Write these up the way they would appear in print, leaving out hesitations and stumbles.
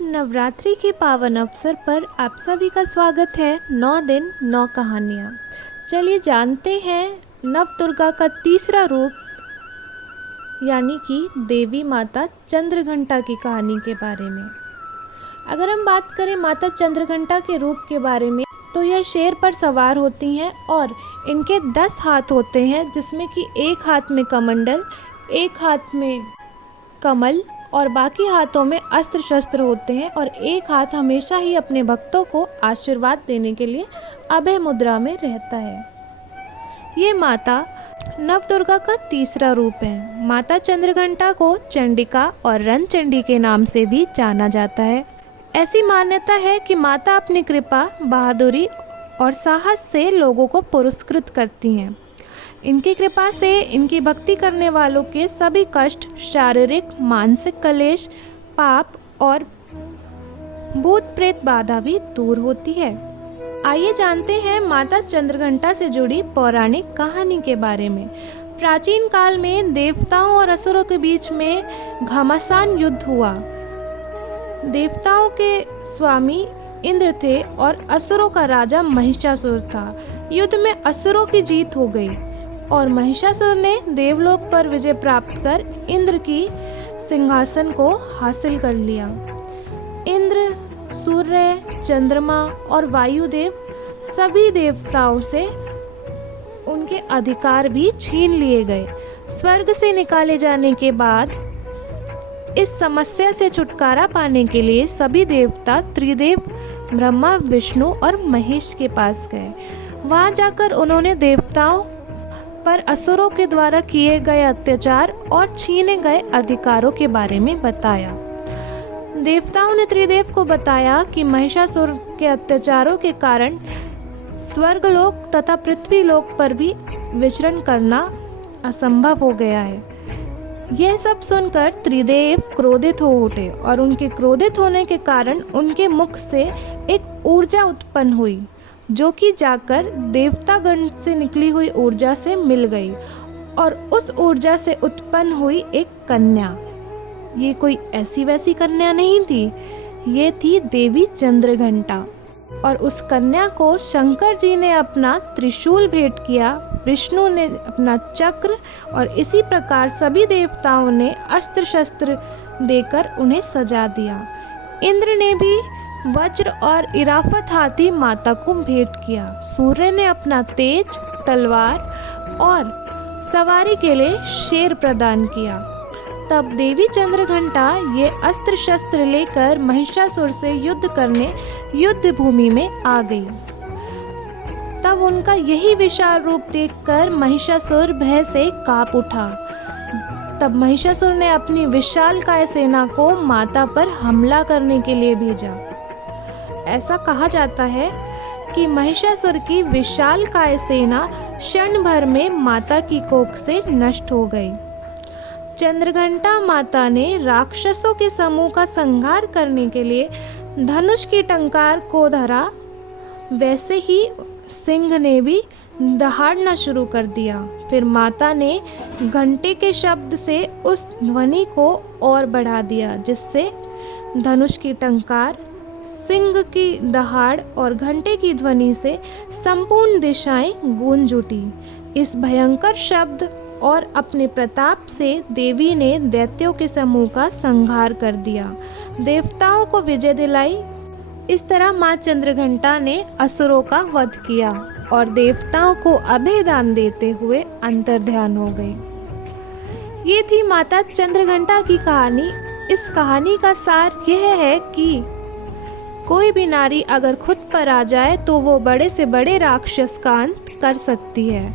नवरात्रि के पावन अवसर पर आप सभी का स्वागत है। 9 दिन 9 कहानियाँ। चलिए जानते हैं नव दुर्गा का तीसरा रूप यानी कि देवी माता चंद्रघंटा की कहानी के बारे में। अगर हम बात करें माता चंद्रघंटा के रूप के बारे में तो यह शेर पर सवार होती हैं और इनके 10 हाथ होते हैं, जिसमें कि एक हाथ में कमंडल, एक हाथ में कमल और बाकी हाथों में अस्त्र शस्त्र होते हैं और एक हाथ हमेशा ही अपने भक्तों को आशीर्वाद देने के लिए अभय मुद्रा में रहता है। ये माता नवदुर्गा का तीसरा रूप है। माता चंद्रघंटा को चंडिका और रणचंडी के नाम से भी जाना जाता है। ऐसी मान्यता है कि माता अपनी कृपा, बहादुरी और साहस से लोगों को पुरस्कृत करती हैं। इनकी कृपा से इनकी भक्ति करने वालों के सभी कष्ट, शारीरिक, मानसिक कलेश, पाप और भूत प्रेत बाधा भी दूर होती है। आइए जानते हैं माता चंद्रघंटा से जुड़ी पौराणिक कहानी के बारे में। प्राचीन काल में देवताओं और असुरों के बीच में घमासान युद्ध हुआ। देवताओं के स्वामी इंद्र थे और असुरों का राजा महिषासुर था। युद्ध में असुरों की जीत हो गई और महिषासुर ने देवलोक पर विजय प्राप्त कर इंद्र की सिंहासन को हासिल कर लिया। इंद्र, सूर्य, चंद्रमा और वायुदेव सभी देवताओं से उनके अधिकार भी छीन लिए गए। स्वर्ग से निकाले जाने के बाद इस समस्या से छुटकारा पाने के लिए सभी देवता त्रिदेव ब्रह्मा, विष्णु और महेश के पास गए। वहां जाकर उन्होंने देवताओं पर असुरों के द्वारा किए गए अत्याचार और छीने गए अधिकारों के बारे में बताया। देवताओं ने त्रिदेव को बताया कि महिषासुर के अत्याचारों के कारण स्वर्गलोक तथा पृथ्वी लोक पर भी विचरण करना असंभव हो गया है। यह सब सुनकर त्रिदेव क्रोधित हो उठे और उनके क्रोधित होने के कारण उनके मुख से एक ऊर्जा उत्पन्न हुई, जो कि जाकर देवतागण से निकली हुई ऊर्जा से मिल गई और उस ऊर्जा से उत्पन्न हुई एक कन्या। ये कोई ऐसी वैसी कन्या नहीं थी, ये थी देवी चंद्रघंटा। और उस कन्या को शंकर जी ने अपना त्रिशूल भेंट किया, विष्णु ने अपना चक्र और इसी प्रकार सभी देवताओं ने अस्त्र शस्त्र देकर उन्हें सजा दिया। इंद्र ने भी वज्र और इराफत हाथी माता को भेंट किया। सूर्य ने अपना तेज, तलवार और सवारी के लिए शेर प्रदान किया। तब देवी चंद्रघंटा ये अस्त्र शस्त्र लेकर महिषासुर से युद्ध करने युद्ध भूमि में आ गई। तब उनका यही विशाल रूप देखकर महिषासुर भय से कांप उठा। तब महिषासुर ने अपनी विशालकाय सेना को माता पर हमला करने के लिए भेजा। ऐसा कहा जाता है कि महिषासुर की विशालकाय सेना क्षण भर में माता की कोख से नष्ट हो गई। चंद्रघंटा माता ने राक्षसों के समूह का संहार करने के लिए धनुष की टंकार को धरा। वैसे ही सिंह ने भी दहाड़ना शुरू कर दिया। फिर माता ने घंटे के शब्द से उस ध्वनि को और बढ़ा दिया, जिससे धनुष की टंकार, सिंह की दहाड़ और घंटे की ध्वनि से संपूर्ण दिशाएं गूंज उठी। इस भयंकर शब्द और अपने प्रताप से देवी ने दैत्यों के समूह का संहार कर दिया, देवताओं को विजय दिलाई। इस तरह मां चंद्रघंटा ने असुरों का वध किया और देवताओं को अभय दान देते हुए अंतर्ध्यान हो गई। ये थी माता चंद्रघंटा की कहानी। इस कहानी का सार यह है कि कोई भी नारी अगर खुद पर आ जाए तो वो बड़े से बड़े राक्षस का अंत कर सकती है।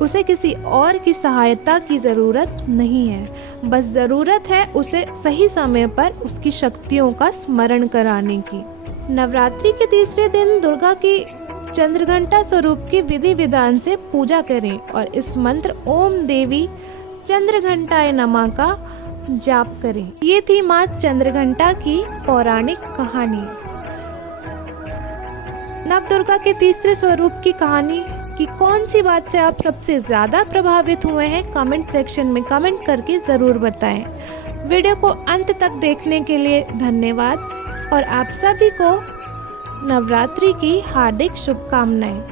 उसे किसी और की सहायता की ज़रूरत नहीं है, बस ज़रूरत है उसे सही समय पर उसकी शक्तियों का स्मरण कराने की। नवरात्रि के तीसरे दिन दुर्गा की चंद्रघंटा स्वरूप की विधि विधान से पूजा करें और इस मंत्र ओम देवी चंद्रघंटाय नमः का जाप करें। ये थी माँ चंद्रघंटा की पौराणिक कहानी। नवदुर्गा के तीसरे स्वरूप की कहानी की कौन सी बात से आप सबसे ज़्यादा प्रभावित हुए हैं, कमेंट सेक्शन में कमेंट करके ज़रूर बताएं। वीडियो को अंत तक देखने के लिए धन्यवाद। और आप सभी को नवरात्रि की हार्दिक शुभकामनाएं।